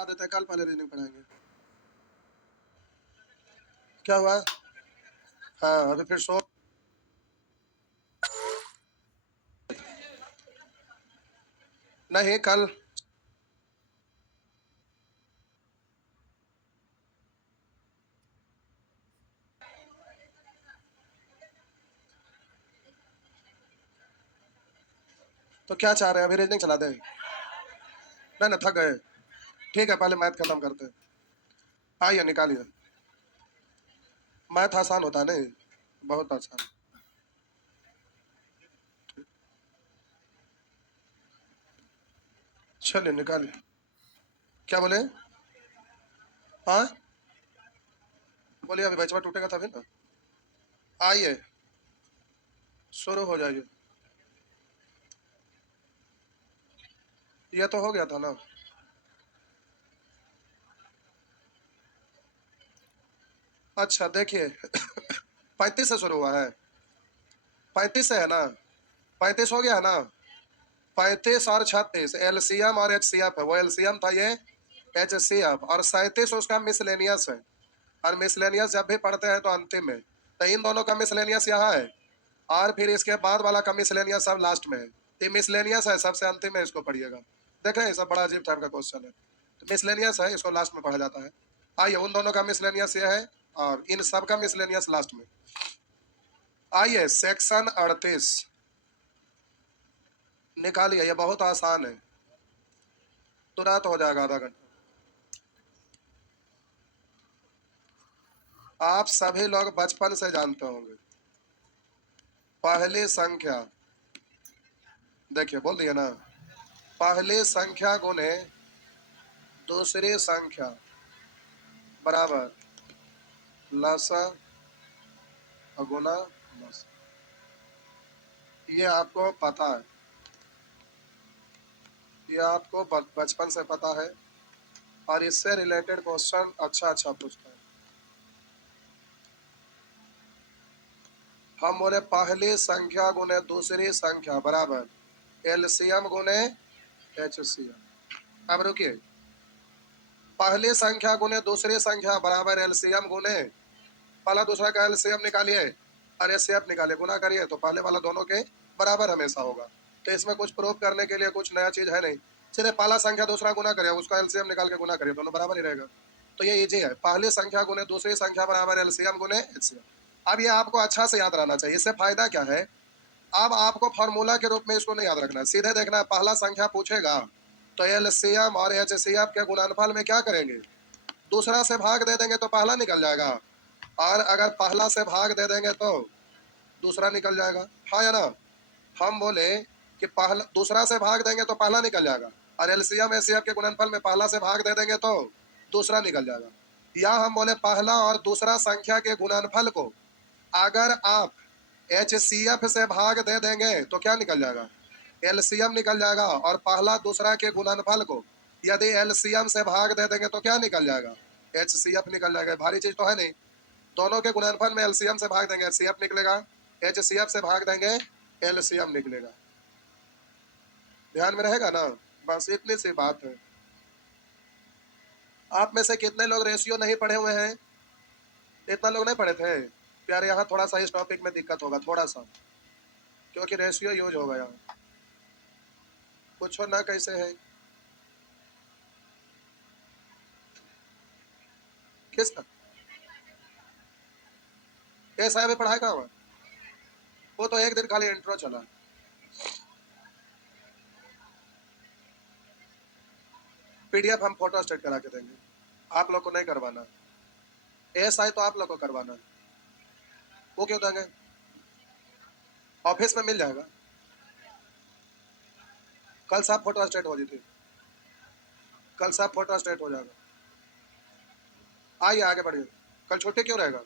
बता देते हैं, कल पहले रीजनिंग पढ़ाएंगे। क्या हुआ? हाँ अभी फिर सो नहीं कल। तो क्या चाह रहे हैं, अभी रीजनिंग चला दें? नहीं ना, थक गए। ठीक है पहले मैथ खत्म करते हैं। आइए निकालिए। मैथ आसान होता है नहीं, बहुत आसान। चलिए निकालिए। क्या बोले? हाँ बोलिए, अभी बैचवा टूटेगा तभी ना। आइए शुरू हो जाइए। ये तो हो गया था ना। अच्छा देखिए 35 से शुरू हुआ है। 35 से है ना? 35 हो गया है ना? 35 और 36 एलसीएम और एचसीएफ है, वो एलसीएम था, ये एचसीएफ। और 37 उसका मिसलेनियस है। और मिसलेनियस जब भी पढ़ते हैं तो अंतिम में, तो इन दोनों का मिसलेनियस यहाँ है, और फिर इसके बाद वाला का मिसलेनियस सब लास्ट में है। ये मिसलेनियस है, सबसे अंतिम में इसको पढ़िएगा। देख रहे हैं, सब बड़ा अजीब टाइप का क्वेश्चन है। तो मिसलेनियस है, इसको लास्ट में पढ़ा जाता है। आइए उन दोनों का मिसलेनियस ये है, और इन सब का मिसलेनियस लास्ट में। आइए सेक्शन 38 निकालिए, ये बहुत आसान है, तुरंत हो जाएगा, आधा घंटा। आप सभी लोग बचपन से जानते होंगे, पहली संख्या, देखिए बोल दिया ना, पहली संख्या गुने दूसरी संख्या बराबर लसा गुना लसा। ये आपको पता है, ये आपको बचपन से पता है, और इससे रिलेटेड क्वेश्चन अच्छा अच्छा पूछता है। हम बोले पहली संख्या गुने दूसरी संख्या बराबर एलसीएम गुने एचसीएम। अब रुकिए, पहली संख्या गुने दूसरी संख्या बराबर एलसीएम गुने, पहला दूसरा का एलसीएम निकालिए और एचसीएफ निकालिए, गुना करिए, तो पहले वाला दोनों के बराबर हमेशा होगा। तो इसमें कुछ प्रूव करने के लिए कुछ नया चीज है नहीं, सीधे पहला संख्या दूसरा गुना करिए, उसका एलसीएम निकाल के गुना करिए, दोनों बराबर ही रहेगा। तो ये इजी है, पहली संख्या गुने दूसरी संख्या बराबर एलसीएम गुने एचसीएफ। अब ये आपको अच्छा से याद रहना चाहिए, इससे फायदा क्या है, अब आपको फॉर्मूला के रूप में इसको नहीं याद रखना है, सीधे देखना है, पहला संख्या पूछेगा तो एलसीएम और एचसीएफ के गुणनफल में क्या करेंगे, दूसरा से भाग दे देंगे तो पहला निकल जाएगा, और अगर पहला से भाग दे देंगे तो दूसरा निकल जाएगा, हाँ या ना? हम बोले कि पहला दूसरा से भाग देंगे तो पहला निकल जाएगा, और एलसीएम एचसीएफ के गुणनफल में पहला से भाग दे देंगे तो दूसरा निकल जाएगा। या हम बोले पहला और दूसरा संख्या के गुणनफल को अगर आप एचसीएफ से भाग दे देंगे तो क्या निकल जाएगा, एलसीएम निकल जाएगा, और पहला दूसरा के गुणनफल को यदि एलसीएम से भाग दे देंगे तो क्या निकल जाएगा, एचसीएफ निकल जाएगा। भारी चीज तो है नहीं, दोनों के गुणनफल में एलसीएम से भाग देंगे एचसीएफ निकलेगा, एचसीएफ से भाग देंगे एलसीएम निकलेगा। ध्यान में रहेगा ना, बस इतनी सी बात है। आप में से कितने लोग रेशियो नहीं पढ़े हुए हैं? इतना लोग नहीं पढ़े थे प्यारे, यहाँ थोड़ा सा इस टॉपिक में दिक्कत होगा थोड़ा सा, क्योंकि रेशियो यूज होगा यहाँ। पूछो ना कैसे है, किसका? ऐसा है पढ़ाई कहाँ हुआ? वो तो एक दिन खाली इंट्रो चला। पीडीएफ हम फोटो स्टेट करा के देंगे, आप लोग को नहीं करवाना। एएसआई तो आप लोग को करवाना, वो क्यों देंगे, ऑफिस में मिल जाएगा। कल साहब फोटो स्टेट हो जाती, कल साहब फोटो स्टेट हो जाएगा। आइए आगे बढ़िए। कल छुट्टी क्यों रहेगा?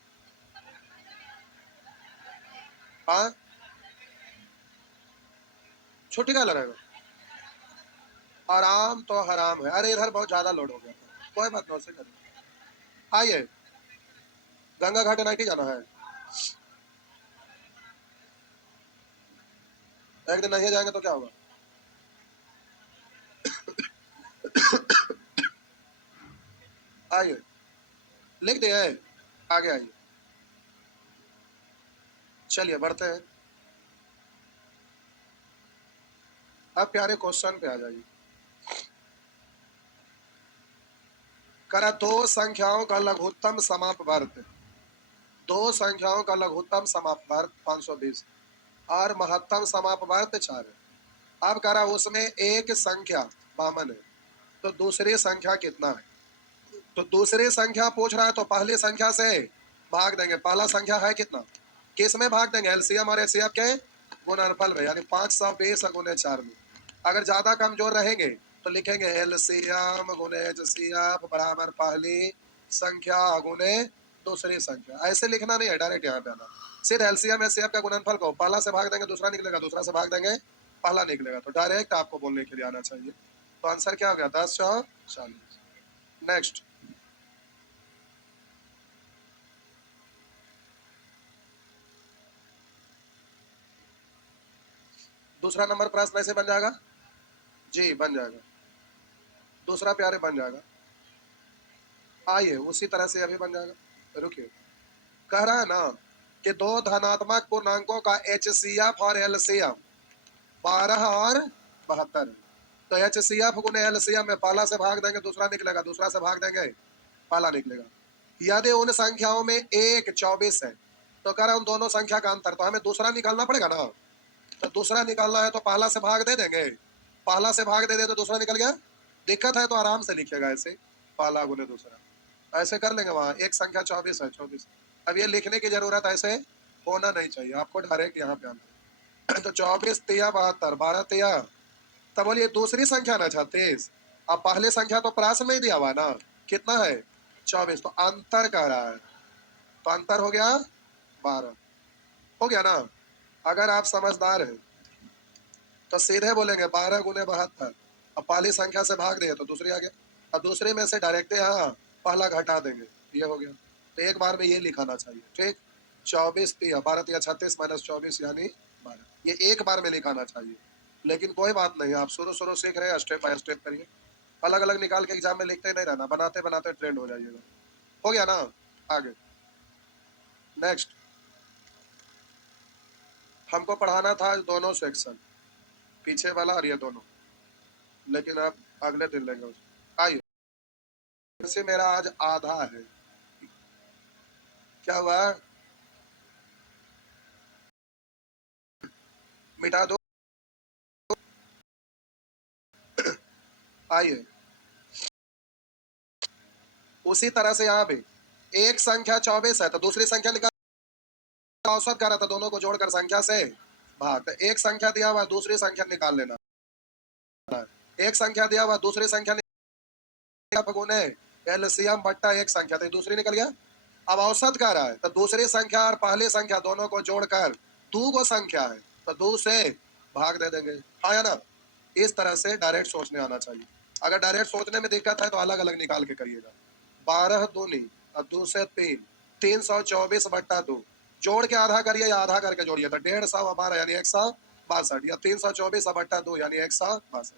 हाँ छुट्टी का रहेगा, आराम तो हराम है। अरे इधर बहुत ज्यादा लोड हो गया था, कोई बात नहीं, करें। आइए गंगा घाट एनआईटी जाना है, एक दिन नहीं जाएंगे तो क्या होगा? आइए लिख दिए, आगे आइए, चलिए बढ़ते हैं। अब प्यारे क्वेश्चन पे आ जाइए। करा दो संख्याओं का लघुत्तम समाप्त वर्ग, दो संख्याओं का लघुत्तम समाप्त वर्ग 520 और महत्तम समाप्त वर्ग 4 है। अब करा उसमें एक संख्या बामन है, तो दूसरी संख्या कितना है? तो दूसरी संख्या पूछ रहा है तो पहली संख्या से भाग देंगे। पहला संख्या है कितना, किस में भाग देंगे? एलसीएम और एचसीएफ के गुणनफल में, यानी 520 गुने 4 में। अगर ज्यादा कमजोर रहेंगे तो लिखेंगे एलसीएम गुने एचसीएफ बराबर पहली संख्या गुने दूसरी संख्या। ऐसे लिखना नहीं है, डायरेक्ट यहाँ पे आना। सिर्फ एलसीएम एचसीएफ का गुणनफल को पहला से भाग देंगे दूसरा निकलेगा, दूसरा से भाग देंगे पहला निकलेगा। तो डायरेक्ट आपको बोलने के लिए आना चाहिए। तो आंसर क्या हो गया? 10 4 40। नेक्स्ट, दूसरा नंबर प्रश्न ऐसे बन जाएगा जी, बन जाएगा। दूसरा प्यारे बन जाएगा। आइए उसी तरह से अभी बन जाएगा। रुकिए, कह रहा है ना कि दो धनात्मक पूर्णांकों का एचसीएफ और एलसीएम 12 और 72। तो एचसीएफ गुने एलसीएम में पहला से भाग देंगे दूसरा निकलेगा, दूसरा से भाग देंगे पहला निकलेगा। यदि उन संख्याओं में एक 24 है तो कह रहा उन दोनों संख्या का अंतर, तो हमें दूसरा निकालना पड़ेगा ना। तो दूसरा निकालना है तो पहला से भाग दे देंगे, पहला से भाग दे दे तो दूसरा निकल गया। दिक्कत है तो आराम से लिखिएगा ऐसे, पहला गुने दूसरा ऐसे कर लेंगे। वहां एक संख्या 24 है, 24। अब ये लिखने की जरूरत ऐसे होना नहीं चाहिए, आपको डायरेक्ट यहाँ पे आना है। तो 24 तिया 72, 12 तिया, तब बोलिए दूसरी संख्या ना 36। अब पहले संख्या तो प्रास में ही दिया हुआ ना, कितना है? 24। तो अंतर कह रहा है, तो अंतर हो गया 12, हो गया ना। अगर आप समझदार हैं तो सीधे बोलेंगे 12 गुने 72। अब पहली संख्या से भाग दिए तो दूसरी आ गया। अब दूसरे में से डायरेक्ट यहाँ पहला घटा देंगे, ये हो गया। तो एक बार में ये लिखाना चाहिए, ठीक। 24 तिया 12 तिया 36 माइनस 24 यानी 12, ये एक बार में लिखाना चाहिए। लेकिन कोई बात नहीं, आप शुरू शुरू सीख रहे हैं, स्टेप बाय स्टेप करिए। अलग अलग निकाल के एग्जाम में लिखते नहीं रहना, बनाते बनाते ट्रेंड हो जाइएगा। हो गया ना। आगे नेक्स्ट, हमको पढ़ाना था दोनों सेक्शन, पीछे वाला और ये दोनों, लेकिन अब अगले दिन लेंगे उसको। आइए, से मेरा आज आधा है, क्या हुआ? मिटा दो। आइए उसी तरह से यहाँ पे एक संख्या 24 है तो दूसरी संख्या निकाल, औसत कर रहा था, दोनों को जोड़कर संख्या से भाग। तो एक संख्या दिया हुआ दूसरी संख्या निकाल लेना, एक संख्या दिया हुआ दूसरी संख्या गुने एलसीएम बट्टा एक संख्या, तो दूसरी निकल गया। अब औसत कर रहा है तो दूसरी संख्या और पहली संख्या दोनों को जोड़कर दो को संख्या है तो दो से भाग दे देंगे, हाँ या ना। इस तरह से डायरेक्ट सोचने आना चाहिए। अगर डायरेक्ट सोचने में दिक्कत है तो अलग अलग निकाल के करिएगा। 12 दूनी और 2 से 3, 324 बट्टा 2, जोड़ के आधा करिए या आधा करके जोड़िए तो 150 और 12 यानी 162, या 324 बट्टा 2 यानी 162।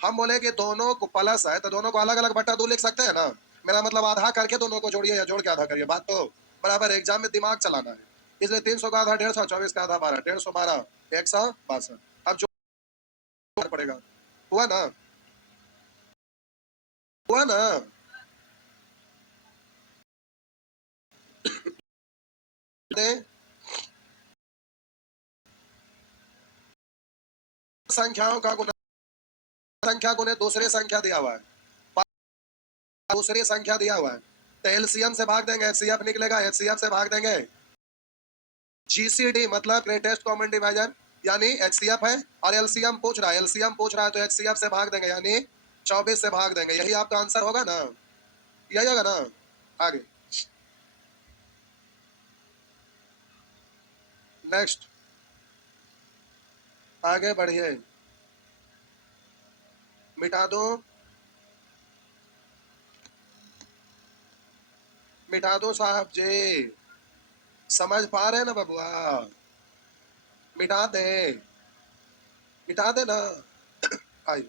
हम बोले कि दोनों को प्लस है तो दोनों को अलग अलग बट्टा 2 लिख सकते हैं ना। मेरा मतलब आधा करके दोनों को जोड़िए या जोड़ के आधा करिए, बात तो बराबर है। एग्जाम में दिमाग चलाना है, इसलिए 300 का आधा 150, 24 का आधा 12, 150 12 162। अब जोड़ पड़ेगा, हुआ ना, हुआ ना। संख्याओं का गुना, संख्या गुने दूसरी संख्या दिया हुआ है, दूसरी संख्या दिया हुआ है तो एलसीएम से भाग देंगे, एचसीएफ निकलेगा, एचसीएफ से भाग देंगे जीसीडी मतलब ग्रेटेस्ट कॉमन डिवाइजर, यानी एचसीएफ है। और एलसीएम पूछ रहा है, एलसीएम पूछ रहा है तो एचसीएफ से भाग देंगे, यानी 24 से भाग देंगे। यही आपका आंसर होगा ना, यही होगा ना। आगे नेक्स्ट, आगे बढ़िए, मिटा दो, मिटा दो साहब जी, समझ पा रहे हैं ना बबुआ, मिटा दे, मिटा दे ना। आइए,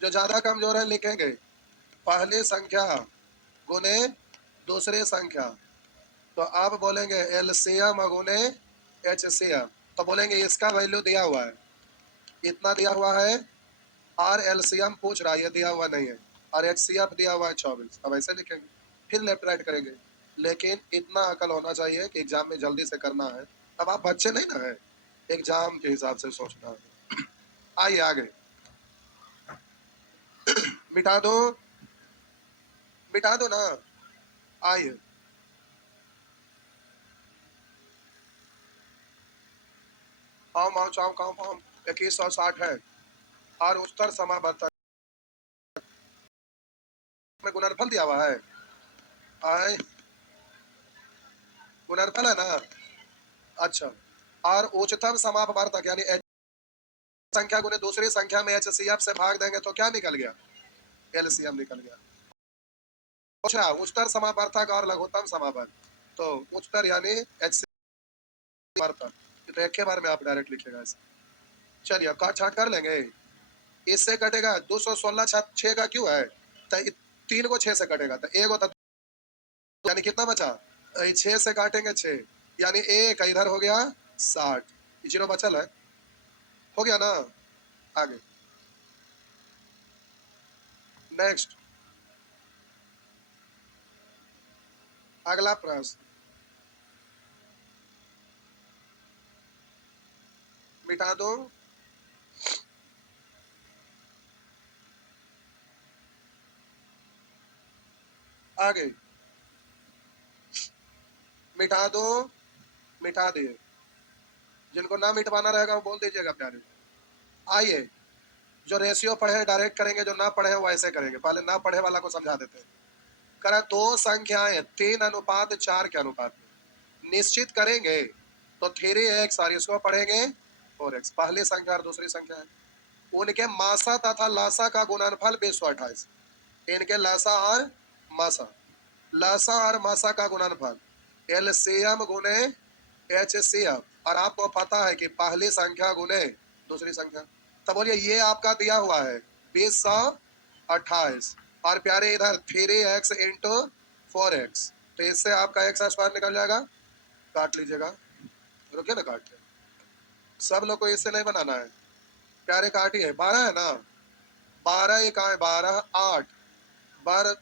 जो ज्यादा कमजोर है लिखेंगे पहली संख्या गुने दूसरी संख्या, तो आप बोलेंगे एलसीएम गुने एचसीएम, तो बोलेंगे इसका वैल्यू दिया हुआ है, इतना दिया हुआ है, और एलसीएम पूछ रहा है, ये दिया हुआ नहीं है, और एचसीएफ दिया हुआ है 24। अब ऐसे लिखेंगे, फिर लेफ्ट राइट करेंगे, लेकिन इतना अकल होना चाहिए कि एग्जाम में जल्दी से करना है। अब आप बच्चे नहीं ना है, एग्जाम के हिसाब से सोचना है। आइए आगे, मिटा दो, मिटा दो ना, आइए आओ माओ चाओ काओ पाओ 2160 है, और उत्तर समावर्तक में गुणनफल दिया हुआ है, आए गुणनफल है ना, अच्छा, और उच्चतम समापवर्तक यानी एच संख्या गुने दूसरी संख्या में एचसीएफ से भाग देंगे तो क्या निकल गया, एलसीएम निकल गया। पूछा उच्चतर समापवर्तक और लघुत्तम समापवर्तक, तो उच्चतर यानी एचसीएफ, तो एक के बार में आप डायरेक्ट लिखेगा ऐसे। चलिए काट छाट कर लेंगे, इससे कटेगा 216 6 का क्यों है, तो 3 को 6 से कटेगा, तो एक होता, यानी कितना बचा, 6 से काटेंगे 6, यानी एक इधर हो गया 60, जीरो बचल है, हो गया ना। आगे नेक्स्ट, अगला प्रश्न, मिटा दो, आगे मिटा दो, मिटा दिए, जिनको ना मिटवाना रहेगा वो बोल दीजिएगा प्यारे। आइए, जो रेशियो पढ़े हैं डायरेक्ट करेंगे, जो ना पढ़े हैं वो ऐसे करेंगे, पहले ना पढ़े वाला को समझा देते हैं। करा दो संख्याएं 3:4 के अनुपात में निश्चित करेंगे, तो 3x और इसको पढ़ेंगे 4x, पहली संख्या और दूसरी संख्या है, उनके मासा तथा लासा का गुणनफल 228, इनके लासा और मासा, लासा और मासा का गुणनफल एलसीएम गुने एचसीएफ, और आपको पता है कि पहली संख्या गुने दूसरी संख्या, तब बोलिए ये आपका दिया हुआ है 2028, और प्यारे इधर 3x इंटू 4x, तो इससे आपका एक्स स्क्वायर निकल जाएगा, काट लीजिएगा, रुकिए ना काट, सब लोग को इससे नहीं बनाना है प्यारे, काटिए, 12 है ना, 12 एक आए 12 8, बर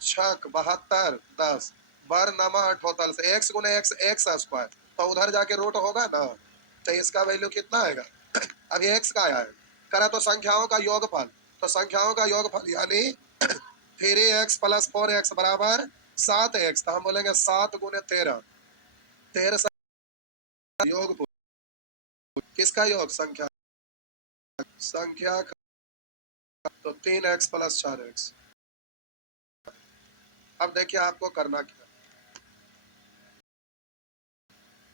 छक 72 10, बर नमा 78 से एक्स गुने एक्स एक्स स्क्वायर, तो उधर जाके रूट होगा ना, तो इसका वैल्यू कितना आएगा, अभी एक्स का आया है, करा तो संख्याओं का योगफल, तो संख्याओं का योगफल यानी 3x प्लस 4x बराबर 7x, तो हम बोलेंगे 7 गुने 13, 13 योग, किसका योग, संख्या, संख्या का, तो 3x प्लस 4x। अब देखिए आपको करना क्या,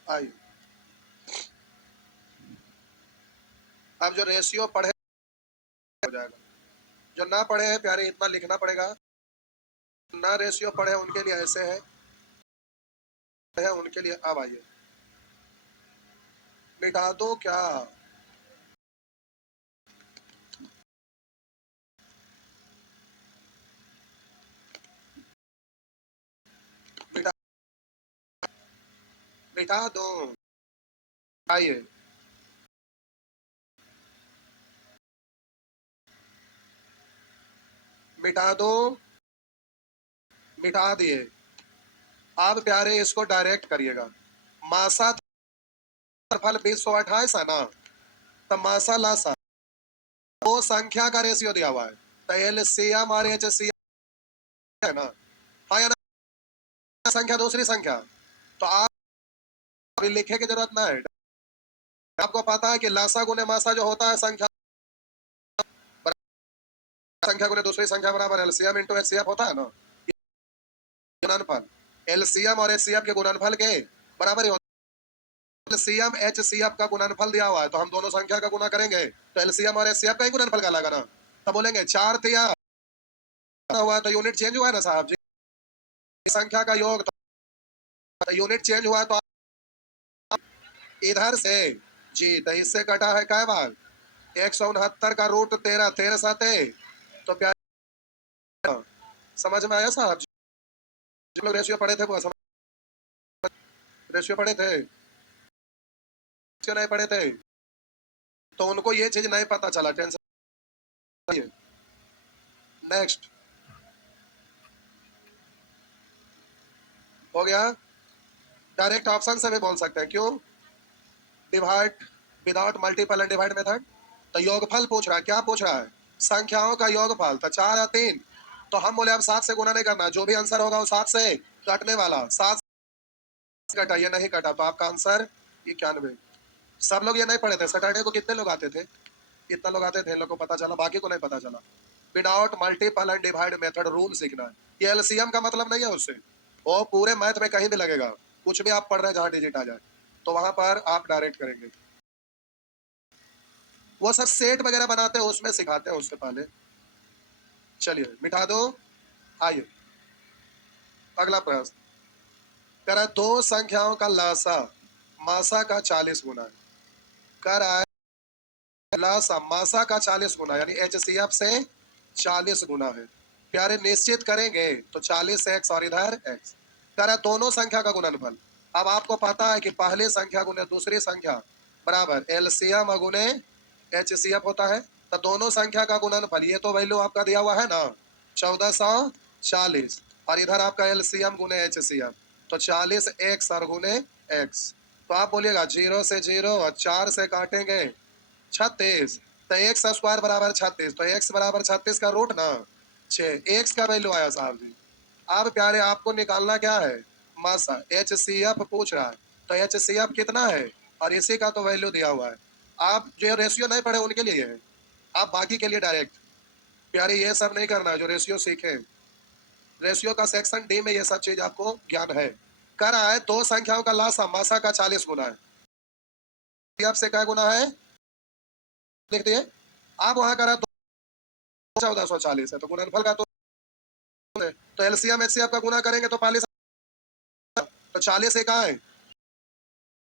आइए, अब जो रेशियो पढ़े हो जाएगा, जो ना पढ़े हैं प्यारे इतना लिखना पड़ेगा, ना रेशियो पढ़े उनके लिए ऐसे है उनके लिए। अब आइए, मिटा दो क्या, मिटा, मिटा दो, आइए, मिटा दो, मिटा दिए, अब प्यारे इसको डायरेक्ट करिएगा, मासा फल 228 है ना, तो मासा लासा दो संख्या का रेशियो दिया हुआ है, तो एलसीएम और एचसीएम है ना, हाँ या ना, संख्या दूसरी संख्या, तो आप अभी लिखे की जरूरत ना है, आपको पता है कि लासा गुने मासा जो होता है संख्या, संख्या गुने दूसरी संख्या बराबर एलसीएम इंटू एचसीएफ होता है ना, गुणनफल एलसीएम और एचसीएफ के गुणनफल के बराबर ही होता है, एलसीएम एचसीएफ का गुणनफल दिया हुआ है, तो हम दोनों संख्या का गुना करेंगे, तो एलसीएम और एचसीएफ का ही गुणनफल का लगा ना, तो बोलेंगे 4 तिया हुआ, तो यूनिट चेंज हुआ है ना साहब जी, संख्या का योग, तो यूनिट चेंज हुआ, तो इधर से जी, तो इससे कटा है क्या बार 169 का रूट 13, 13 साते, तो प्यार समझ में आया साहब? जो लोग रेशियो पढ़े थे वो समझ, रेशियो पढ़े थे, रेशियो नहीं पढ़े थे तो उनको ये चीज नहीं पता चला, टेंशन नहीं है। नेक्स्ट हो गया। डायरेक्ट ऑप्शन से भी बोल सकते हैं, क्यों? Divide without multiple and divide method. तो योगफल पूछ रहा है, क्या पूछ रहा है? संख्याओं का योगफल। तो 4 या 3, तो हम बोले अब 7 से गुना नहीं करना, जो भी आंसर होगा वो 7 से कटने वाला। 7 से कटा, ये नहीं कटा, तो आपका आंसर 91। सब लोग ये नहीं पढ़े थे। सैटरडे को कितने लोग आते थे? कितना लोग आते थे? इन लोग को पता चला, बाकी को नहीं पता चला। Without multiple and divide method rule सीखना है। ये एलसीएम का मतलब नहीं है उससे, वो पूरे मैथ में कहीं भी लगेगा। कुछ भी आप पढ़ रहे हैं जहां डिजिट आ जाए तो वहां पर आप डायरेक्ट करेंगे। वो सब सेट वगैरह बनाते हैं उसमें सिखाते हैं उससे पहले। चलिए मिटा दो। आइए अगला प्रश्न। कह रहा है दो संख्याओं का लासा मासा का 40 गुना है। कह रहा है लासा मासा का 40 गुना, यानी एचसीएफ से 40 गुना है। प्यारे निश्चित करेंगे तो 40 एक्स और इधर एक्स। कह रहा है दोनों संख्या का गुणनफल। अब आपको पता है कि पहली संख्या गुने दूसरी संख्या बराबर एलसीएम गुने एचसीएफ होता है। तो दोनों संख्या का गुणनफल, ये तो वैल्यू आपका दिया हुआ है ना 1440, और इधर आपका एलसीएम गुने एचसीएफ, तो 40 एक्स और गुने एक्स। तो आप बोलिएगा 0 से 0 और 4 से काटेंगे 36, तो एक्स स्क्वायर बराबर 36, तो एक्स बराबर 36 का रूट ना 6, एक्स का वैल्यू आया साहब जी। अब प्यारे आपको निकालना क्या है? मासा। एच सी एफ पूछ रहा है, तो एच सी एफ कितना है, और इसी का तो वैल्यू दिया हुआ है। आप जो रेशियो नहीं पढ़े उनके लिए है, आप बाकी के लिए डायरेक्ट। प्यारे ये सब नहीं करना है, जो रेशियो सीखे। रेशियो का सेक्शन डी में ये सब चीज आपको ज्ञान है। कह रहा है दो संख्याओं का लासा मासा का 40 गुना है। से क्या गुना है लिख दिए। आप वहां करा 1440 है, तो गुणनफल का तो एलसीएम एचसीएफ का गुना करेंगे तो 40, तो 40 एक है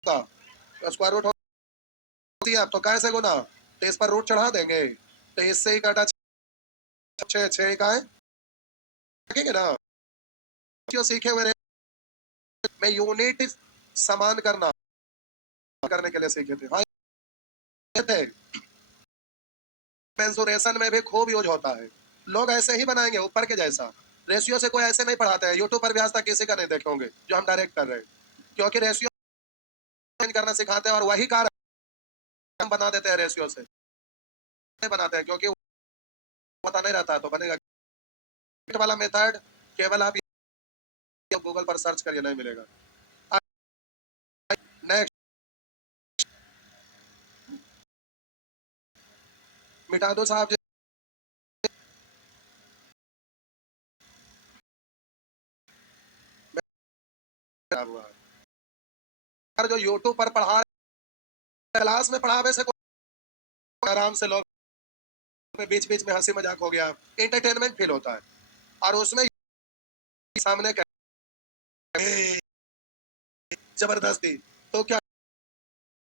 तो स्क्वायर रूट होती है। अब तो कैसे गुना, तो इस पर रूट चढ़ा देंगे, तो इससे ही काटा 6, 6 का है, देखेंगे ना। क्यों सीखे हुए में यूनिट समान करना करने के लिए सीखे थे। हाँ ये थे। मेंसुरेशन में भी खूब यूज होता है। लोग ऐसे ही बनाएंगे ऊपर के जैसा। रेशियो से कोई ऐसे नहीं पढ़ाते हैं, यूट्यूब पर भी आज तक किसी का नहीं देखे होंगे जो हम डायरेक्ट कर रहे हैं, क्योंकि रेशियो करना सिखाते हैं और वही कारण हम बना देते हैं रेशियो से। नहीं बनाते हैं क्योंकि पता नहीं रहता है, तो बनेगा वाला मेथड केवल आप गूगल पर सर्च करिए, नहीं मिलेगा। नेक्स्ट मिटा दो साहब जी। जो यूट्यूब पर पढ़ा क्लास में पढ़ावे से आराम से लोग बीच बीच में हंसी मजाक हो गया, एंटरटेनमेंट फील होता है। और उसमें सामने जबरदस्ती, तो क्या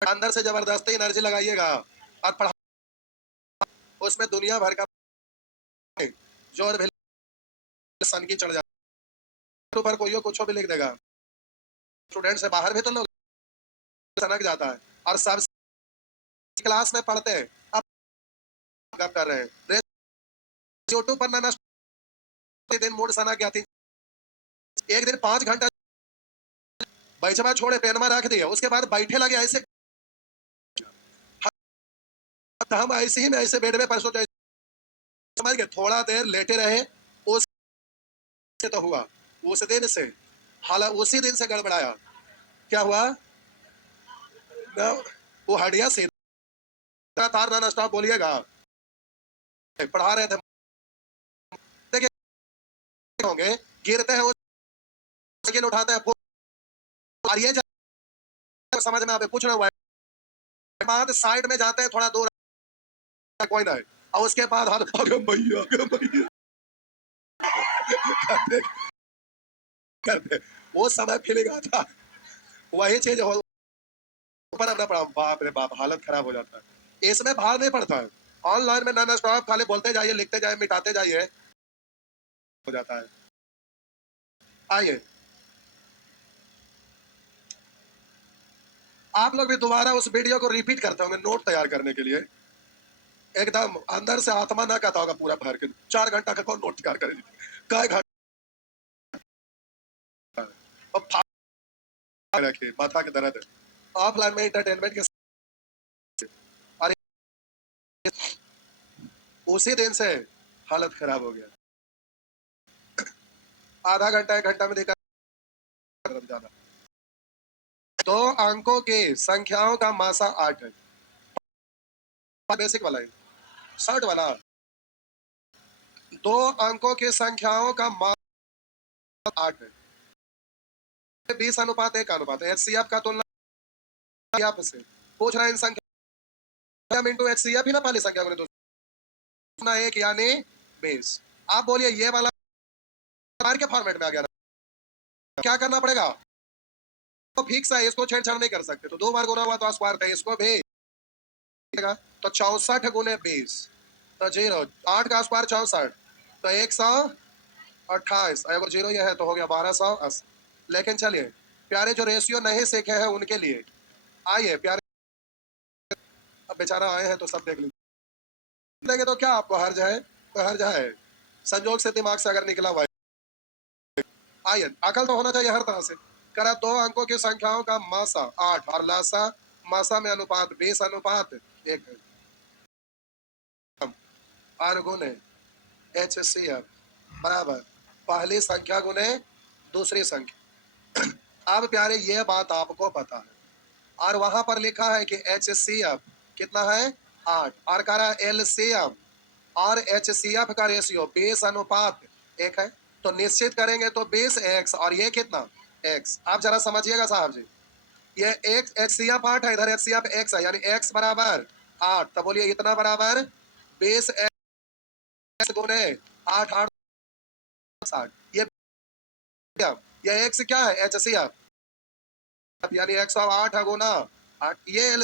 अंदर से जबरदस्ती एनर्जी लगाइएगा और पढ़ा, उसमें दुनिया भर का जोर भी सन की चढ़ जाती है। ऊपर कोई कुछ भी लिख देगा, स्टूडेंट से बाहर भी तो लोग सनक जाता है। और सब क्लास में पढ़ते हैं, अब कर रहे हैं यूट्यूब पर ना दिन मूड सना क्या थी। एक दिन 5 घंटा बैठवा छोड़े पेनमा रख दिया, उसके बाद बैठे लगे ऐसे। हम ऐसे ही में ऐसे बेड में परसों समझ गए, थोड़ा देर लेटे रहे, उससे तो हुआ उस दिन से, हालांकि उसी दिन से गड़बड़ाया। क्या हुआ ना, वो हड्डियां सीधा तार ना स्टॉप बोलिएगा। पढ़ा रहे थे, देखिए होंगे गिरते हैं, साइकिल उठाते हैं, और ये समझ में आवे कुछ ना हुआ बाद साइड में जाते हैं थोड़ा दूर, कोई ना है, और उसके बाद हाथ अगे भैया करते करते वो समय फीलिंग आता। वही चीज हो ऊपर अपना पड़ा, बाप रे बाप हालत खराब हो जाता है। इसमें भार नहीं पड़ता है, ऑनलाइन में नॉन स्टॉप खाली बोलते जाइए, लिखते जाइए, मिटाते जाइए। हो जाता है। आइए आप लोग भी दोबारा उस वीडियो को रिपीट करते होंगे नोट तैयार करने के लिए। एकदम अंदर से आत्मा ना कहता होगा पूरा भर के 4 घंटा का कौन नोट तैयार करे, कई घंटा और रखिए माथा के दर्द ऑफलाइन में एंटरटेनमेंट के और उसी दिन से हालत खराब हो गया। आधा घंटा 1 घंटा में देखा ज्यादा। 2 अंकों की संख्याओं का मासा 8 है। बेसिक वाला है, 60 वाला। 2 अंकों की संख्याओं का मासा 8 है। 20:1 एचसीएफ का तुलना से पूछ रहा है इन संख्या इंटू एचसीएफ ही ना पहली संख्या को ना एक यानी 20। आप बोलिए ये वाला के फॉर्मेट में आ गया ना, क्या करना पड़ेगा? तो फिक्स है, इसको छेड़छाड़ नहीं कर सकते। तो 2 बार गुना हुआ तो स्क्वायर है, इसको भी तो 64 गुने 20 तो 0, 8 का स्क्वायर 64 तो 128, अगर 0 ये है तो हो गया 1280। लेकिन चलिए प्यारे जो रेशियो नहीं सीखे हैं उनके लिए आइए प्यारे, अब बेचारा आए हैं तो सब देख लीजिए तो क्या आपको हर्ज है? कोई हर्ज है? संजोग से दिमाग से अगर निकला हुआ है आइए, अकल तो होना चाहिए हर तरह से। करा 2 अंकों की संख्याओं का मासा 8 और लासा मासा में अनुपात 20:1 है। आर गुने एच सी एफ बराबर पहली संख्या गुने दूसरी संख्या। अब प्यारे ये बात आपको पता है और वहां पर लिखा है कि एच सी एफ कितना है 8 और कह रहा एल सी एफ और एच सी एफ का रेशियो 20:1 है। तो निश्चित करेंगे तो 20x और ये कितना x। आप जरा समझिएगा साहब जी, ये x एच सी एफ 8 है, इधर एच सी एफ x है, यानी x बराबर 8। तो बोलिए इतना बराबर 20x गुने 8 8 60। ये x क्या है एच सी एफ, यानी 108 है गुना 8। ये एल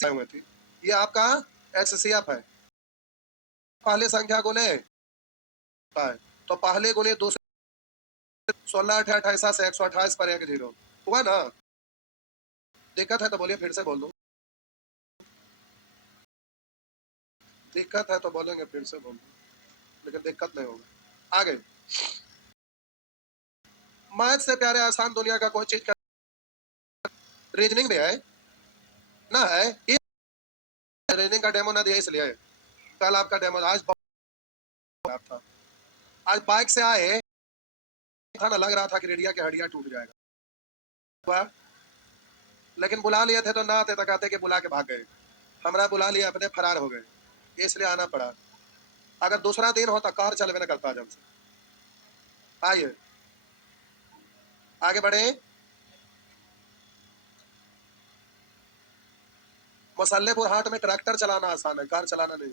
हुए थी, ये आपका एच सी एफ है। पहली संख्या गुने है तो पहले गुने दूसरे 16 8 28 से 128 पर 1 0 हुआ ना। दिक्कत है तो बोलिए, फिर से बोल दो। दिक्कत है तो बोलेंगे, फिर से बोल दो, लेकिन दिक्कत नहीं होगा आगे। मैथ से प्यारे आसान दुनिया का कोई चीज का रीजनिंग भी है ना, है ये रीजनिंग का डेमो ना दिया इसलिए कल आपका डेमो आज था। आज बाइक से आए था ना, लग रहा था कि रेडिया की हड्डियां टूट जाएगा, लेकिन बुला लिए थे तो ना आते तो कहते कि बुला के भाग गए। हमारा बुला लिया, अपने फरार हो गए, इसलिए आना पड़ा। अगर दूसरा दिन होता कार चलवे ना करता आज हमसे। आइए आगे बढ़े। मसल्लेपुर हाट में ट्रैक्टर चलाना आसान है, कार चलाना नहीं।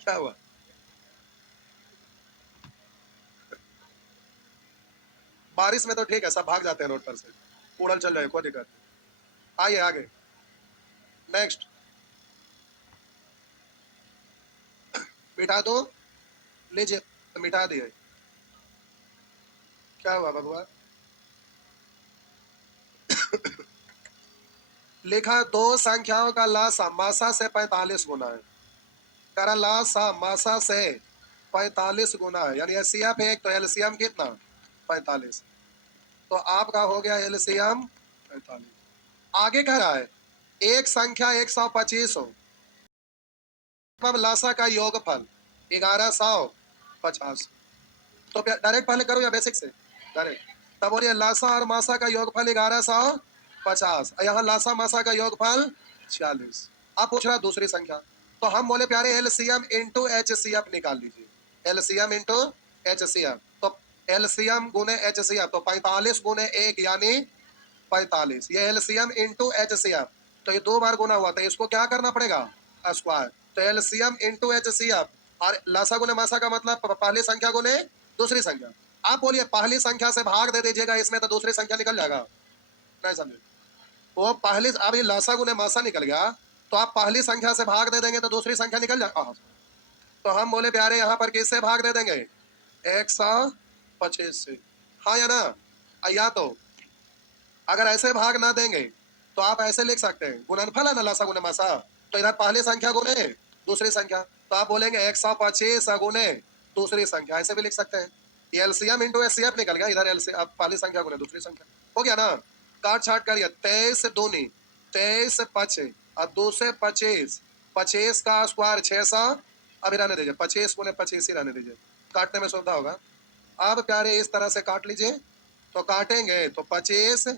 क्या हुआ? बारिश में तो ठीक है, सब भाग जाते हैं रोड पर से, उड़ल चल जाए कोई दिक्कत। आइए आगे नेक्स्ट। मिटा दो, लीजिए मिटा दिए। क्या हुआ बबुआ? लिखा 2 संख्याओं का लासा मासा से 45 गुना है। करा लासा मासा से 45 गुना है, यानी एलसीएम एक तो एलसीएम कितना 45। तो आपका हो गया एलसीएम 45। आगे कह रहा है एक संख्या 125 हो तब लासा का योगफल 1150। तो डायरेक्ट पहले करो या बेसिक से डायरेक्ट? तब बोलिए लासा और मासा का योगफल 1150, यहाँ लासा मासा का योगफल 46। आप पूछ रहा है दूसरी संख्या, तो हम बोले प्यारे LCM into H C F निकाल लीजिए। LCM into H C F, तो एलसीएम गुने एच सी एफ तो 45 गुने 1 यानी 45। ये LCM into H C F, तो ये 2 बार गुना हुआ, तो इसको क्या करना पड़ेगा स्क्वायर। तो LCM into H C F और लासा गुने मासा का मतलब पहली संख्या गुने दूसरी संख्या। आप बोलिए पहली संख्या से भाग दे दीजिएगा इसमें तो दूसरी संख्या निकल जाएगा। नहीं समझे? वो पहली, अब ये लासा गुने मासा निकल गया, तो आप पहली संख्या से भाग दे देंगे तो दूसरी संख्या निकल जाएगा। तो हम बोले प्यारे यहाँ पर किससे भाग दे देंगे? 125 से, हाँ या ना? या तो अगर ऐसे भाग ना देंगे तो आप ऐसे लिख सकते हैं, गुणनफल है ना लसा गुने मसा, तो इधर पहली संख्या गुने दूसरी संख्या, तो आप बोलेंगे 125 गुने दूसरी संख्या, ऐसे भी लिख सकते हैं। ये एलसीएम इंटू एचसीएफ निकल गया, इधर एलसीएम आप पहली संख्या गुने दूसरी संख्या, हो गया ना? काट छाट करिए, 23 दूनी 23 5 और 2 से 25, 25 का स्क्वायर 600, अभी रहने दीजिए, 25 गुने 25 ही रहने दीजिए, काटने में सुविधा होगा। अब प्यारे इस तरह से काट लीजिए, तो काटेंगे तो 25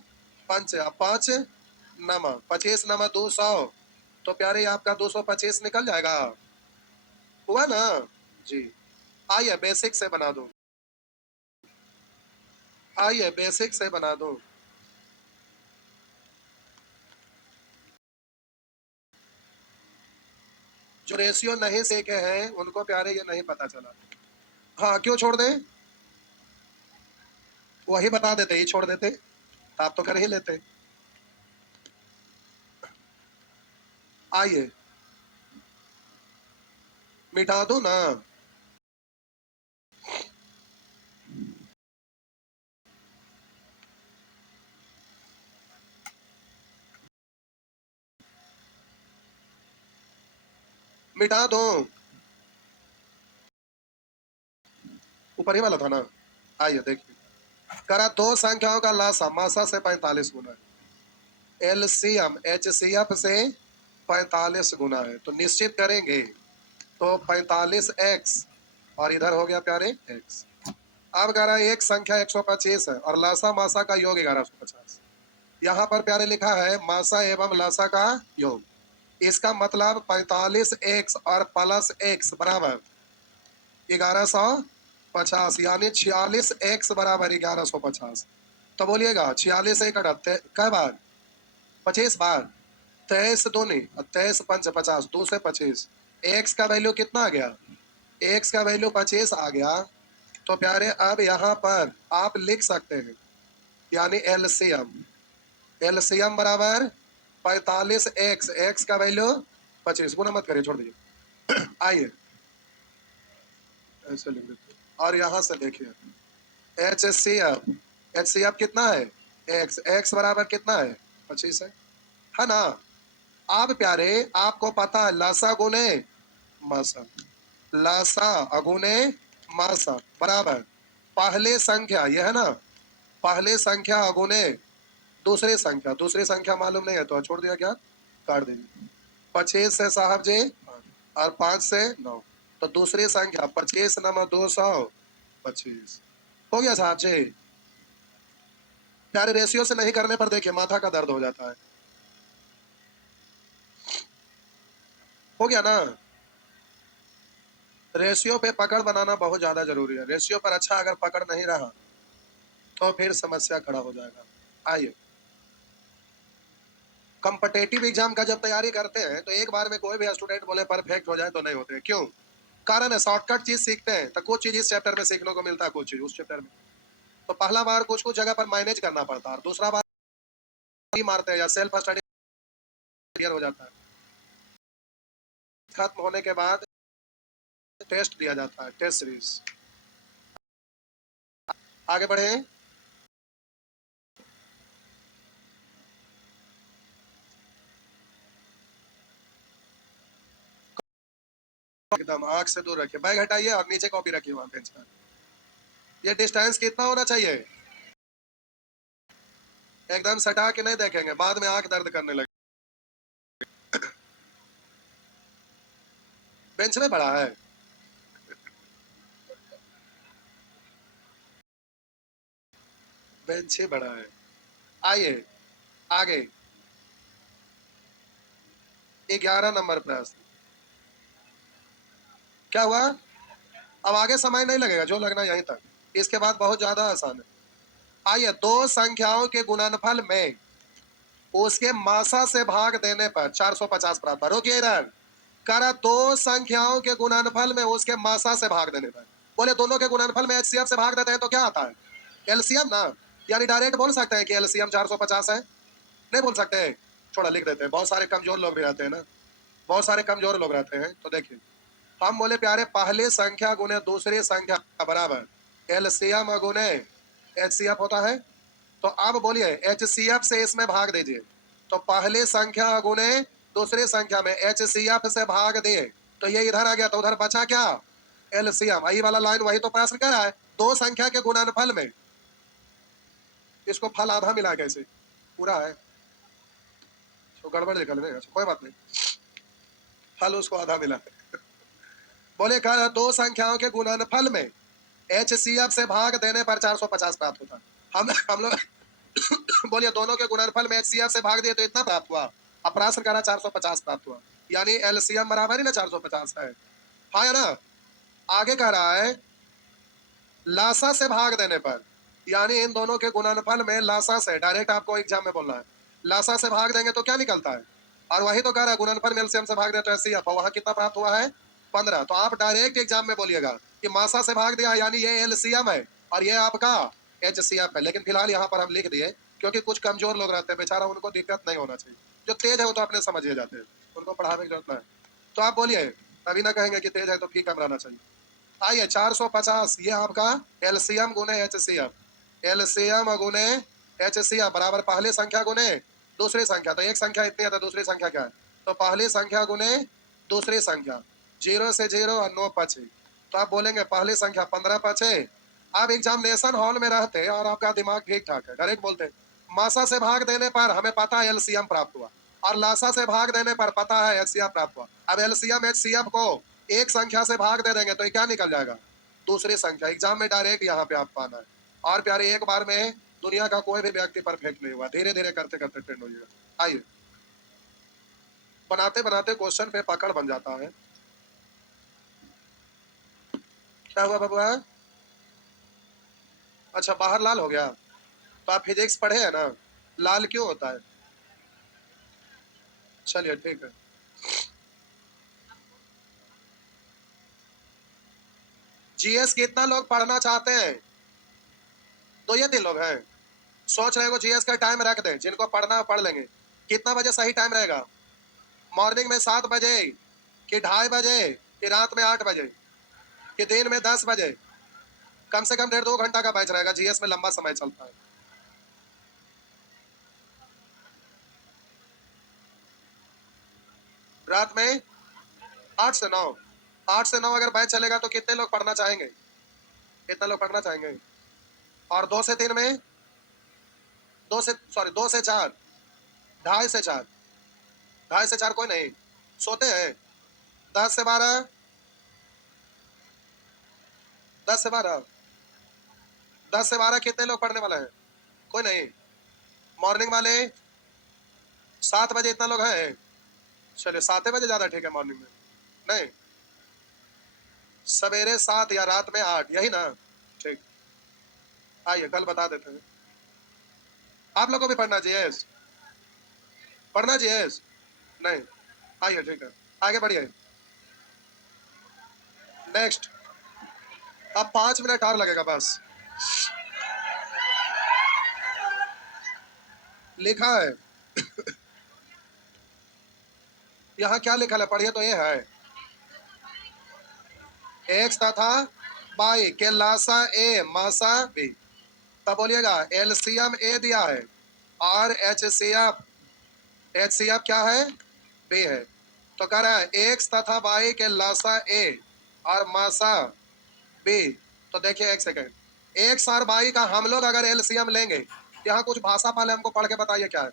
5 5 नमा 25 नमा 200, तो प्यारे आपका 225 निकल जाएगा, हुआ ना जी? आइए बेसिक से बना दो, आइए बेसिक से बना दो। जो रेशियो नहीं सीखे हैं उनको प्यारे ये नहीं पता चला। हाँ क्यों छोड़ दें? वही बता देते, ही छोड़ देते, आप तो कर ही लेते। आइए मिटा दो ना, मिटा दो, ऊपर ही वाला था ना। आइए देखिए, करा दो संख्याओं का लासा मासा से 45 गुना है, एलसीएम एचसीएफ से 45 गुना है, तो निश्चित करेंगे तो 45x और इधर हो गया प्यारे x। अब कह रहा है एक संख्या 125 है और लासा मासा का योग 1150। यहाँ पर प्यारे लिखा है मासा एवं लासा का योग, इसका मतलब 45x और प्लस x बराबर 1150, यानी 46x बराबर 1150। तो बोलिएगा 46 एक कै बार? 25 बार, 23 दूनी 23 पंच 50, 2 से 25, एक्स का वैल्यू कितना आ गया? एक्स का वैल्यू 25 आ गया। तो प्यारे अब यहाँ पर आप लिख सकते हैं, यानी एलसीएम, एलसीएम बराबर 45 एक्स, एक्स का वैल्यू 25, गुना मत करिए छोड़ दीजिए। आइए ऐसे लिख देते, और यहाँ से देखिए H C F, H C F कितना है? एक्स, एक्स बराबर कितना है? 25 है ना? अब प्यारे आपको पता है लासा गुने मासा, लासा अगुने मासा बराबर पहले संख्या, यह है ना, पहले संख्या अगुने दूसरी संख्या, दूसरी संख्या मालूम नहीं है तो छोड़ दिया, क्या काट दीजिए, 25 से साहब जी और 5 से 9, तो दूसरी संख्या 25 नंबर 225, हो गया साहब जी। प्यारे रेशियो से नहीं करने पर देखिए माथा का दर्द हो जाता है, हो गया ना? रेशियो पे पकड़ बनाना बहुत ज्यादा जरूरी है, रेशियो पर अच्छा अगर पकड़ नहीं रहा तो फिर समस्या खड़ा हो जाएगा। आइए, कॉम्पिटेटिव एग्जाम का जब तैयारी करते हैं तो एक बार में कोई भी स्टूडेंट बोले परफेक्ट हो जाए तो नहीं होते, क्यों? कारण है शॉर्टकट चीज सीखते हैं तो कुछ चीज इस चैप्टर में सीखने को मिलता है, कुछ चीज उस चैप्टर में, तो पहला बार कुछ कुछ जगह पर मैनेज करना पड़ता है और दूसरा बार ही मारते हैं या सेल्फ स्टडी क्लियर हो जाता है। खत्म होने के बाद टेस्ट दिया जाता है, टेस्ट सीरीज। आगे बढ़े, एकदम आंख से दूर रखिए, बैग हटाइए और नीचे कॉपी रखिए वहां बेंच पर। ये डिस्टेंस कितना होना चाहिए? एकदम सटा के नहीं देखेंगे, बाद में आंख दर्द करने लगे। बेंच में बड़ा है, बेंच ही बड़ा है। आइए आगे, 11 नंबर प्रश्न, क्या हुआ? अब आगे समय नहीं लगेगा, जो लगना यहीं तक, इसके बाद बहुत ज्यादा आसान है। आइए, दो संख्याओं के गुणनफल में उसके मासा से भाग देने पर 450 प्राप्त। रोकिए इधर, करा दो संख्याओं के गुणनफल में उसके मासा से भाग देने पर, बोले दोनों के गुणनफल में एचसीएफ से भाग देते हैं तो क्या आता है? एलसीएम ना, यानी डायरेक्ट बोल सकते हैं कि एलसीएम 450 है? नहीं बोल सकते, छोड़ा लिख देते हैं, बहुत सारे कमजोर लोग भी रहते हैं ना, बहुत सारे कमजोर लोग रहते हैं। तो देखिए हम बोले प्यारे पहली संख्या गुने दूसरी संख्या बराबर एलसीएम गुने एचसीएफ होता है। तो अब बोलिए एचसीएफ से इसमें भाग दीजिए, तो पहली संख्या गुने दूसरी संख्या में एचसीएफ से भाग दिए तो ये इधर आ गया, तो उधर बचा क्या? एलसीएम। यही वाला लाइन वही तो प्रश्न कर रहा है, दो संख्या के गुणनफल में इसको फल आधा मिला कैसे? पूरा है तो गड़बड़ निकल में, कोई बात नहीं, फल उसको आधा मिला। बोले कर दो संख्याओं के गुणनफल में एचसीएफ से भाग देने पर 450 प्राप्त होता। हम लोग बोलिए दोनों के गुणनफल में एचसीएफ से भाग दिए तो इतना प्राप्त हुआ, अब प्रश्न करा 450 प्राप्त हुआ, यानी एलसीएम बराबर ही ना 450 है। हाँ या ना? आगे कह रहा है लासा से भाग देने पर, यानी इन दोनों के गुणनफल में लासा से, डायरेक्ट आपको एग्जाम में बोलना है, लासा से भाग देंगे तो क्या निकलता है? और वही तो कह रहा है गुणनफल में एलसीएम से भाग दे तो एचसीएफ, वहां कितना प्राप्त हुआ है? 15। तो आप डायरेक्ट एग्जाम में बोलिएगा कि मासा से भाग दिया यानी ये एलसीएम है और ये आपका एचसीएफ है। लेकिन फिलहाल यहाँ पर हम लिख दिए क्योंकि कुछ कमजोर लोग रहते हैं बेचारा, उनको दिक्कत नहीं होना चाहिए। जो तेज है वो तो अपने समझिए जाते हैं, उनको पढ़ाने की जरूरत नहीं। तो आप बोलिए, तभी ना कहेंगे कि तेज है तो फी कम रहना चाहिए। आइए 450 ये आपका एलसीएम गुने एचसीएफ, एलसीएम गुने एचसीएफ बराबर पहली संख्या गुने दूसरी संख्या। तो एक संख्या इतनी है तो दूसरी संख्या क्या है? तो पहली संख्या गुने दूसरी संख्या, 0 से 0 और 9 बचे, तो आप बोलेंगे पहली संख्या 15 बचे। आप एग्जामिनेशन हॉल में रहते और आपका दिमाग ठीक ठाक है, डायरेक्ट बोलते मासा से भाग देने पर हमें पता है एलसीएम प्राप्त हुआ और लासा से भाग देने पर पता है एचसीएफ प्राप्त हुआ। अब एलसीएम एचसीएफ को एक संख्या से भाग दे देंगे तो ये क्या निकल जाएगा? दूसरी संख्या। एग्जाम में डायरेक्ट यहाँ पे आप पाना है। और प्यारे एक बार में दुनिया का कोई भी व्यक्ति परफेक्ट नहीं हुआ, धीरे धीरे करते करते ट्रेंड होइएगा। आइए बनाते बनाते क्वेश्चन पे पकड़ बन जाता है। क्या हुआ बाबू? अच्छा बाहर लाल हो गया, तो आप फिजिक्स पढ़े हैं ना, लाल क्यों होता है? चलिए ठीक है। जीएस कितना लोग पढ़ना चाहते हैं? दो या तीन लोग हैं सोच रहे हो जीएस का टाइम रख दें, जिनको पढ़ना है पढ़ लेंगे। कितना बजे सही टाइम रहेगा? मॉर्निंग में 7 बजे कि 2:30 बजे कि रात में 8 बजे कि दिन में 10 बजे? कम से कम 1.5-2 घंटा का बैच रहेगा, जीएस में लंबा समय चलता है। रात में 8 से 9, 8 से 9 अगर बैच चलेगा तो कितने लोग पढ़ना चाहेंगे? कितने लोग पढ़ना चाहेंगे? और 2 से 3 में 2 से 4, 2:30 से 4, 2:30 से 4 कोई नहीं सोते हैं। 10 से 12, 10 से 12, 10 से 12 कितने लोग पढ़ने वाले हैं? कोई नहीं। मॉर्निंग वाले 7 बजे इतना लोग हैं? चलिए 7 बजे ज्यादा ठीक है। मॉर्निंग में नहीं, सवेरे 7 या रात में 8, यही ना? ठीक, आइए कल बता देते हैं। आप लोगों को भी पढ़ना जीएस? पढ़ना जीएस? नहीं, आइए ठीक है, आगे बढ़िए। नेक्स्ट, अब 5 मिनट और लगेगा बस। लिखा है यहाँ क्या लिखा है पढ़िए तो ये है एक्स तथा वाई के लासा ए मासा बी। तब बोलिएगा एलसीएम ए दिया है और एचसीएफ क्या है? बी है। तो कह रहा है एक्स तथा वाई के लासा ए और मासा बी। तो देखिए एक सेकंड, एक्स और वाई का हम लोग अगर एलसीएम लेंगे, यहाँ कुछ भाषा पहले हमको पढ़ के बताइए क्या है?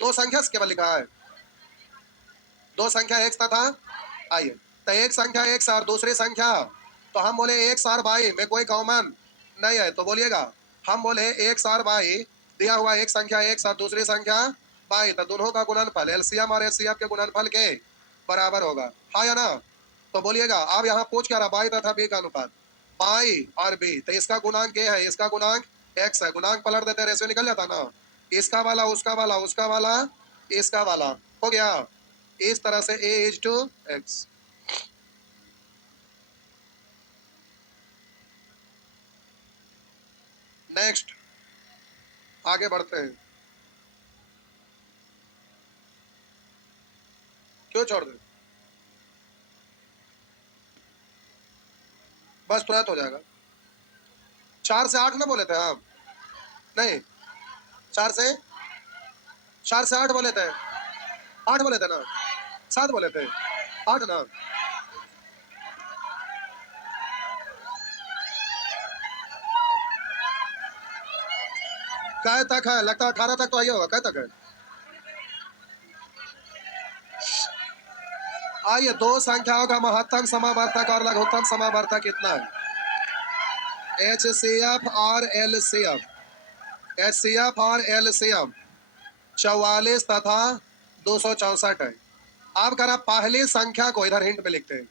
दो संख्या से केवल लिखा है, दो संख्या एक्स तथा, आइए तो एक संख्या एक्स और दूसरी संख्या, तो हम बोले एक्स और वाई में कोई कॉमन नहीं है, तो बोलिएगा हम बोले एक्स और वाई दिया हुआ एक संख्या एक्स और दूसरी संख्या वाई, तो दोनों का गुणनफल एलसीएम और एचसीएफ के गुणनफल के बराबर होगा। हाँ या ना? तो बोलिएगा अब यहाँ पूछ क्या रहा, वाई तथा बी का अनुपात, वाई और बी, तो इसका गुणांक ए है, इसका गुणांक एक्स है, गुणांक पलट देते रेशियो निकल जाता ना, इसका वाला उसका वाला उसका वाला इसका वाला, हो गया। इस तरह से a is two x. Next आगे बढ़ते हैं। क्यों छोड़ दे? बस तुरंत हो जाएगा। 4 से 8 ना बोले थे हम? नहीं, 4 से 8 बोले थे। 8 बोले थे ना? 7 बोले थे, 8 ना? कै तक है? लगता है 18 तक तो आइए होगा। कै तक है? आइए, दो संख्याओं का महत्तम समावर्तक और लघुत्तम समावर्तक कितना है? HCF और LCM। HCF और LCM 44 तथा 264 है। अब अगर आप पहली संख्या को इधर हिंट में लिखते हैं,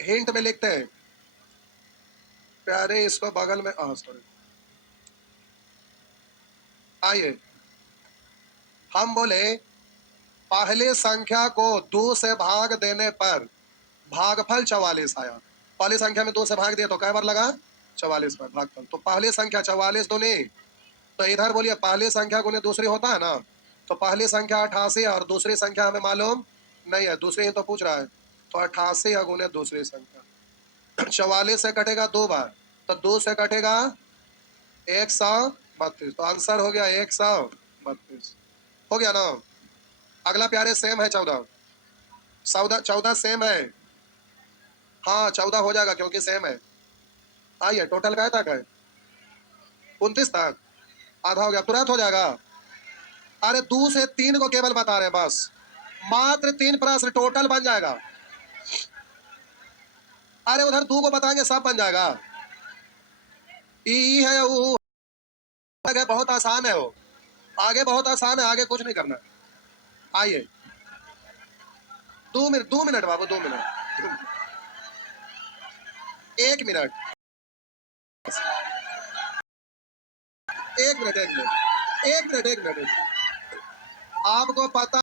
हिंट में लिखते हैं प्यारे, इसको बगल में सॉरी, आइए हम बोले पहली संख्या को 2 से भाग देने पर भागफल 44 आया। पहली संख्या में 2 से भाग दिया तो कै बार लगा? 44 बार भागफल। तो पहली संख्या 44 दूनी, तो इधर बोलिए पहली संख्या गुने दूसरी होता है ना, तो पहली संख्या 88 और दूसरी संख्या हमें मालूम नहीं है, दूसरी ही तो पूछ रहा है। तो 88 गुने दूसरी संख्या 44 से कटेगा 2 बार, तो 2 से कटेगा 132। तो आंसर हो गया 132। हो गया ना? अगला प्यारे सेम है 14। 14 सेम है। हाँ 14 हो जाएगा क्योंकि सेम है। आइए टोटल क्या तक है? 29 तक। आधा हो गया, तुरंत हो जाएगा। अरे 2 से 3 को केवल बता रहे हैं बस, मात्र 3 प्रश्न टोटल बन जाएगा। अरे उधर 2 को बताएंगे सब बन जाएगा। ई है वो है, बहुत आसान है वो, आगे बहुत आसान है, आगे कुछ नहीं करना। आइए 2 मिनट बाबू, 2 minute, 1 minute, 1 minute, 1 minute, 1 minute, 1 minute. आपको पता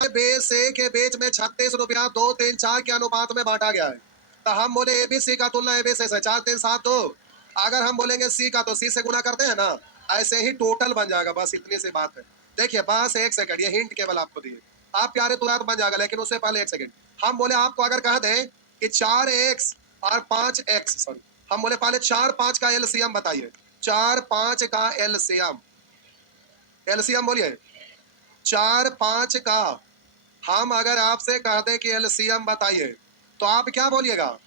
है बेस ए के बीच में 36 रुपया 2 3 4 के अनुपात में बांटा गया है। तो हम बोले एबीसी का तुलना एबीसी से 4 3 7 2। अगर हम बोलेंगे सी का तो सी से गुना करते हैं ना, ऐसे ही टोटल बन जाएगा। बस इतनी सी बात है। देखिए बस 1 सेकंड, ये हिंट केवल आपको दिए, आप प्यारे तुरंत बन जाएगा, लेकिन उससे पहले 1 सेकंड। हम बोले आपको अगर कह दें कि 4x और 5x, सॉरी, हम बोले पहले 4 5 का एलसीएम बताइए। 4 5 का एलसीएम, एलसीएम बोलिए। 4 5 का हम अगर आपसे कह दें कि एलसीएम बताइए, तो आप क्या बोलिएगा?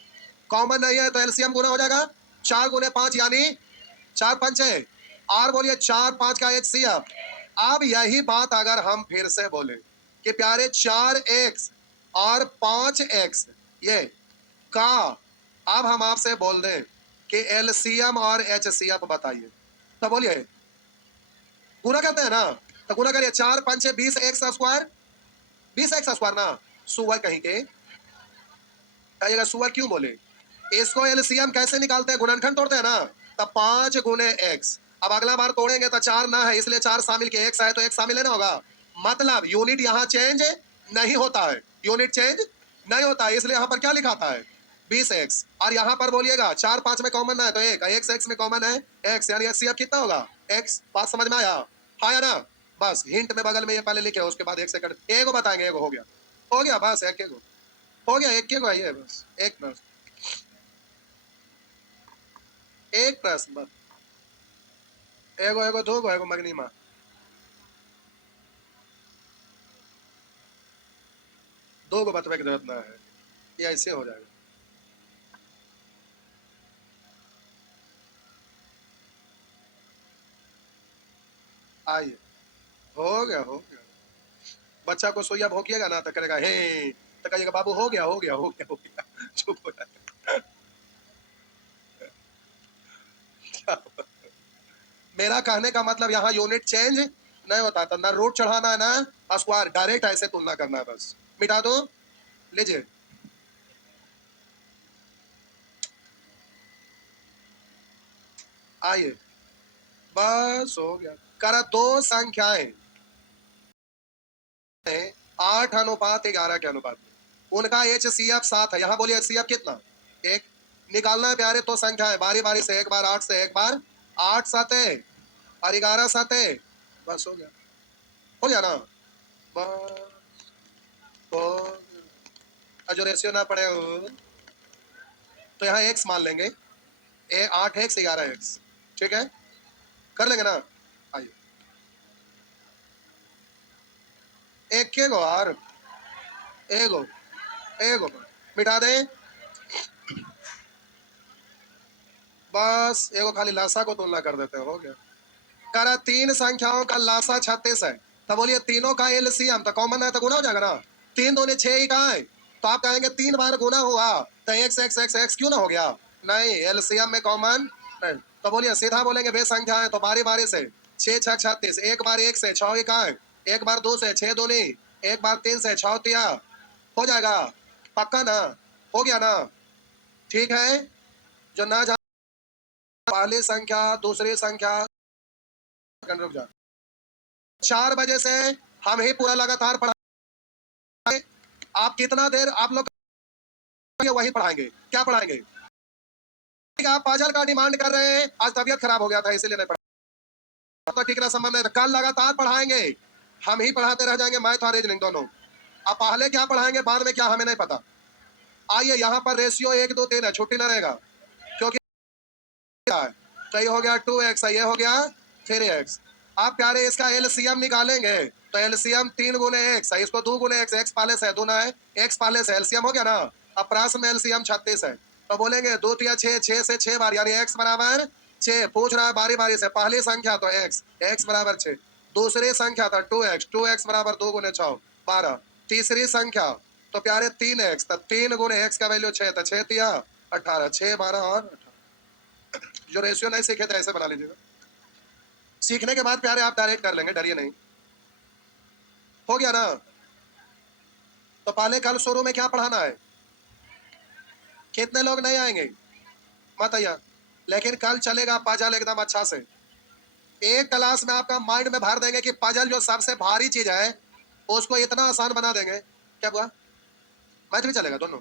कॉमन नहीं है तो एलसीएम गुना हो जाएगा। 4 गुने 5 यानी 4 पंचे, और बोलिए 4 5 का एचसीएफ। अब यही बात अगर हम फिर से बोले कि प्यारे 4x और 5x ये का, अब हम आपसे बोल दें कि एलसीएम और एचसीएफ बताइए, तो बोलिए गुना करते हैं ना, तो गुना करिए। 4 पंचे 20 एक्स स्क्वायर, 20 एक्स स्क्वायर ना, सुअर कहीं के कहिएगा, सुअर क्यों बोले? इसको एलसीएम कैसे निकालते हैं? गुणनखंड तोड़ते हैं ना, तब 5 गुने एक्स। अब अगला बार तोड़ेंगे तो 4 ना है, इसलिए 4 शामिल के एक्स है तो एक शामिल लेना होगा। मतलब यूनिट यहाँ चेंज नहीं होता है, यूनिट चेंज नहीं होता है, इसलिए यहाँ पर क्या लिखा था है 20x। और यहाँ पर बोलिएगा 4 5 में कॉमन है तो एक x में कॉमन है x, यानी एचसीएफ कितना होगा x। बात समझ में आया? हाँ या ना? बस हिंट में बगल में ये पहले लिखे, उसके बाद 1 सेकंड एगो बताएंगे, एगो हो गया, हो गया बस, एक एगो हो गया, एक एगो है ये, बस एक प्रश्न, एक प्रश्न बस, एगो एगो दो गो एगो मगनीमा। दो गो बतवे की जरूरत ना है, ये ऐसे हो जाएगा। आइए, हो गया हो गया। बच्चा को सोइया भोंकिएगा ना तो करेगा हे, तो कहिएगा बाबू हो गया हो गया हो गया हो गया, चुप हो जाएगा। मेरा कहने का मतलब यहाँ यूनिट चेंज नहीं होता, तो ना रूट चढ़ाना है ना स्क्वायर, डायरेक्ट ऐसे तुलना करना है, बस मिटा दो, लीजिए। आइए बस हो गया। करा दो संख्याएं 8:11 के अनुपात में, उनका एच सी एफ 7 है। यहाँ बोलिए एच सी एफ कितना? एक। निकालना है प्यारे तो संख्या है, बारी बारी से, एक बार 8 से, एक बार 8 7 और 11 7, बस हो गया, हो गया ना? बस हो, जो रेशियो ना पड़े हो। तो यहाँ x मान लेंगे, 8x 11x, ठीक है, कर लेंगे ना। आइए एक के गो यार, एगो एगो मिटा दे, बस एगो खाली लासा को तुलना कर देते हो गया। करा तीन संख्याओं का लासा 36 है, तो बोलिए तीनों का एलसीएम तो कॉमन है तो गुना हो जाएगा ना। 3 दूनी 6 ही कहाँ है, तो आप कहेंगे 3 बार गुना हुआ तो x x x x क्यों ना हो गया, नहीं एलसीएम में कॉमन नहीं। तो बोलिए सीधा बोलेंगे बे संख्या है तो बारी बारी से 6 6 36, एक बार 1 से 6 ही कहाँ है, एक बार 2 से 6 दूनी, एक बार 3 से 6 तिया, हो जाएगा पक्का ना, हो गया ना, ठीक है। जो ना जान पहली संख्या दूसरी संख्या, रुक जा, 4 बजे से हम ही पूरा लगातार पढ़ाएंगे। आप कितना देर आप लोग वही पढ़ाएंगे, क्या पढ़ाएंगे, आप पाजल का डिमांड कर रहे हैं, आज तबीयत खराब हो गया था इसीलिए नहीं पढ़ा, तो ठीक ना संबंध है, तो कल लगातार पढ़ाएंगे, हम ही पढ़ाते रह जाएंगे मैथ और रीजनिंग दोनों। अब पहले क्या पढ़ाएंगे बाद में क्या हमें नहीं पता। आइए यहाँ पर रेशियो 1 2 3 है, छुट्टी ना रहेगा, क्योंकि क्या है, तो ये हो गया 2x, ये हो गया 3x। आप प्यारे इसका एलसीएम निकालेंगे तो एलसीएम 3 गुने x, इसको 2 गुने x, x पहले से दूना है, x पहले से एलसीएम हो गया ना। अब प्रास में एलसीएम 36 है, तो बोलेंगे 2 तिया 6, 6 से 6 बार, यानी x बराबर 6। पूछ रहा है बारी बारी से, पहली संख्या तो x, x बराबर 6, दूसरी संख्या था 2x, 2x बराबर 2 गुने 6 12, तीसरी संख्या तो प्यारे 3x, तो 3 गुने x का वैल्यू 6, तो 6 तिया 18, 6 12 और 18। जो रेशियो नहीं सीखे थे ऐसे बना लीजिएगा, सीखने के बाद प्यारे आप डायरेक्ट कर लेंगे, डरिए नहीं, हो गया ना। तो पहले कल शुरू में क्या पढ़ाना है, कितने लोग नहीं आएंगे मत आइए, लेकिन कल चलेगा पजल एकदम अच्छा से। एक क्लास में आपका माइंड में भर देंगे कि पजल जो सबसे भारी चीज है उसको इतना आसान बना देंगे। क्या हुआ, मैथ भी चलेगा दोनों,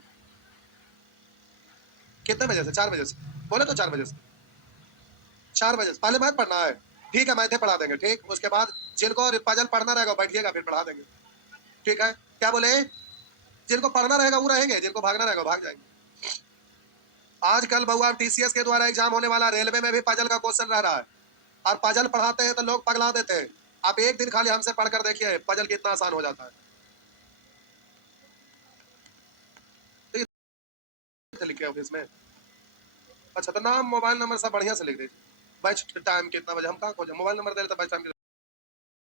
कितने बजे से, 4 बजे से, बोले तो 4 बजे से, 4 बजे से पहले मैथ पढ़ना है, ठीक है मैथे पढ़ा देंगे, ठीक, उसके बाद जिनको पजल पढ़ना रहेगा बैठिएगा फिर पढ़ा देंगे, ठीक है। क्या बोले, जिनको पढ़ना रहेगा वो रहेंगे, जिनको भागना रहेगा भाग जाएंगे। आजकल बहुआ टीसीएस के द्वारा एग्जाम होने वाला, रेलवे में भी पजल का क्वेश्चन रह रहा है, और पजल पढ़ाते हैं तो लोग पगला देते हैं। आप एक दिन खाली हमसे पढ़कर देखिए पजल कितना आसान हो जाता है। तो लिखे ऑफिस में, अच्छा तो नाम मोबाइल नंबर सब बढ़िया से लिख दीजिए, बैच टाइम कितना बजे, हम कहाँ खोजे मोबाइल नंबर दे रहे, बैच टाइम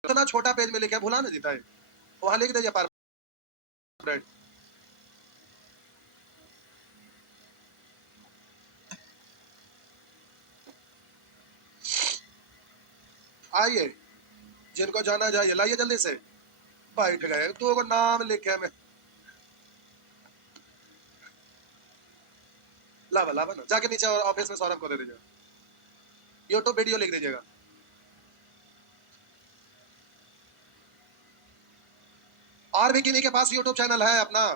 इतना छोटा पेज में लिखे भुला नहीं देता है, वहां लिख दीजिए पर। आइए जिनको जाना जाइए, लाइए जल्दी से, बैठ गए, 2 नाम लिखे में, लावा लावा ना, जाके नीचे और ऑफिस में सौरभ को दे दीजिएगा, यूट्यूब वीडियो लिख दीजिएगा। और भी किन्हीं के पास यूट्यूब चैनल है अपना,